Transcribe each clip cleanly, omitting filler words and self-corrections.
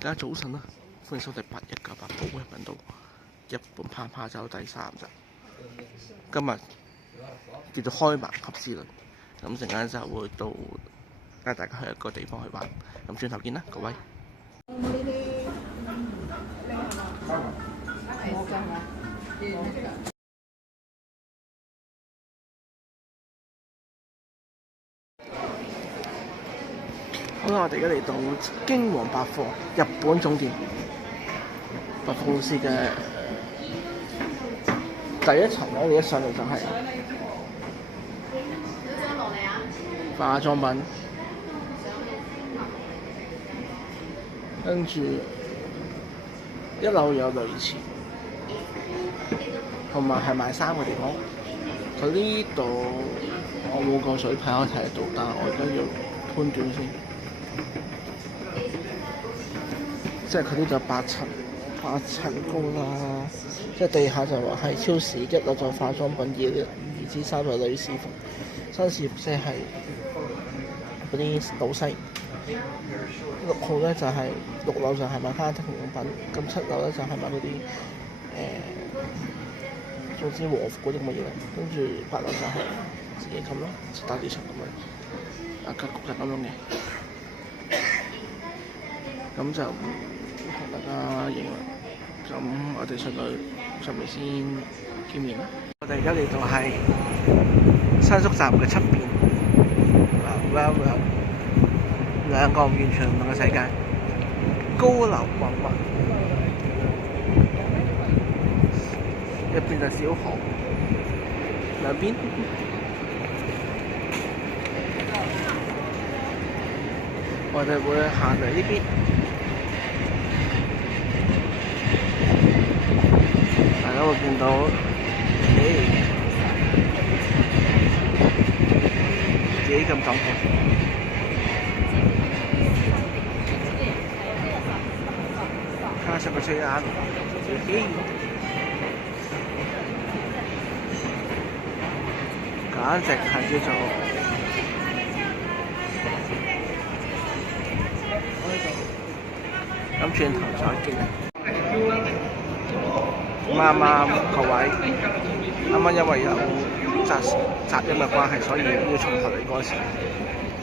家早晨啦，歡迎收睇8日900寶嘅頻道，日本攀爬週第3集。今日叫做開盲盒之旅，咁陣間就會到帶大家去一個地方去玩。咁轉頭見啦，各位。好啦，我哋而家嚟到京王百貨日本總店百貨公司嘅第一層咧，你一上嚟就係化妝品，跟住一樓有類似，同埋係賣衫嘅地方。佢呢度我冇個水牌可以睇得到，但係我而家要判斷先。即係佢呢度有8層高啦，即係地下就話係超市，一樓就化妝品，2至3就女士服，紳士服即係嗰啲老西。6號咧就係6樓就係買家庭用品，咁7樓咧就係買嗰啲總之和服嗰啲咁嘅嘢，跟住8樓就係自己冚咯，大地層咁樣，格局就咁樣嘅。咁就同大家影啦。咁我哋上嚟先見面啦。我哋而家嚟到係新宿站嘅側邊，兩個完全唔同嘅世界，高樓密密，一邊就小河，兩邊我哋會行嚟呢邊。大家會見到，幾咁壯觀。看什麼吹啊？簡直係叫做咁轉頭再見啦！啱各位，啱因為有雜音嘅關係，所以要從頭嚟過一次。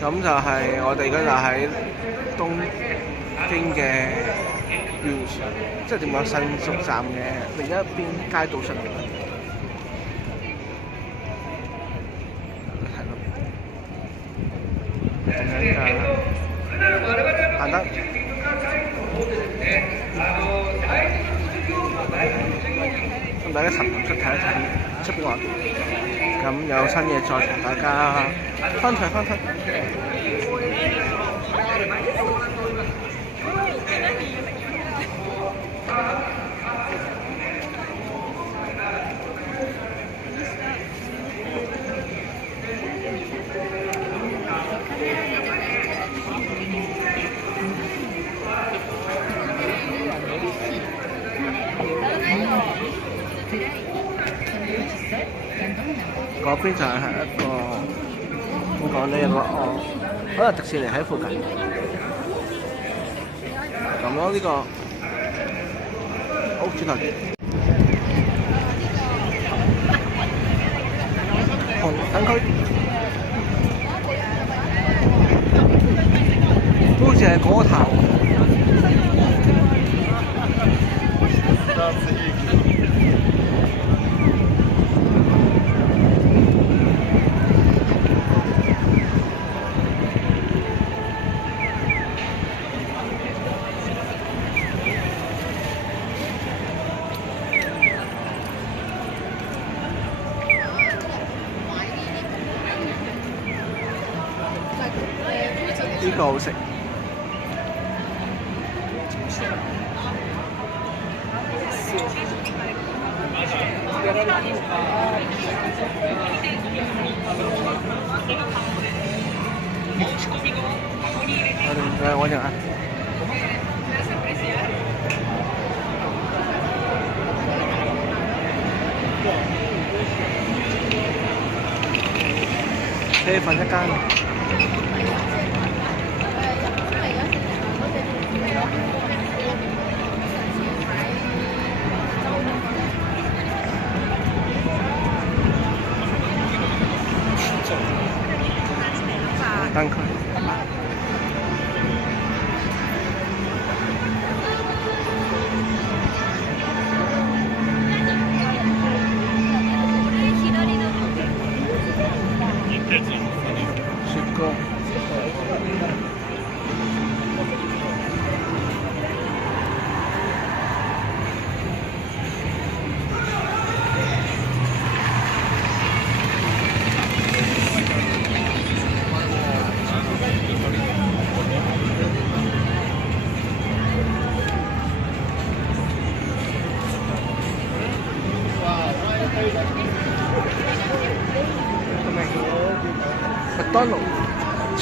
咁就係我哋而家就喺東京嘅即係點講新宿站嘅另一邊街道上面。係咯，行得。咁大家尋日出睇一睇出邊環境，咁有新嘢再同大家分享。嗰邊就係一個點講呢？有個可能迪士尼喺附近咁咯。呢個好轉頭啲紅燈區，好似係嗰頭。呢個好食，我哋車粉一間。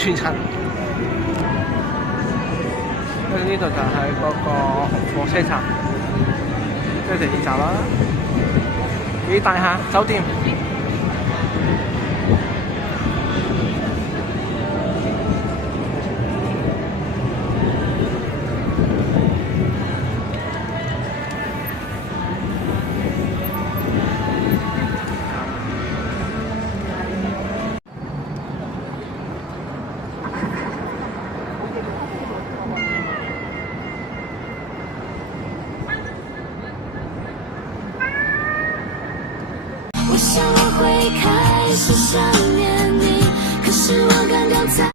全層。跟住呢度就係嗰個火車站，即係地鐵站啦。幾大廈酒店。我想我会开始想念你，可是我刚刚才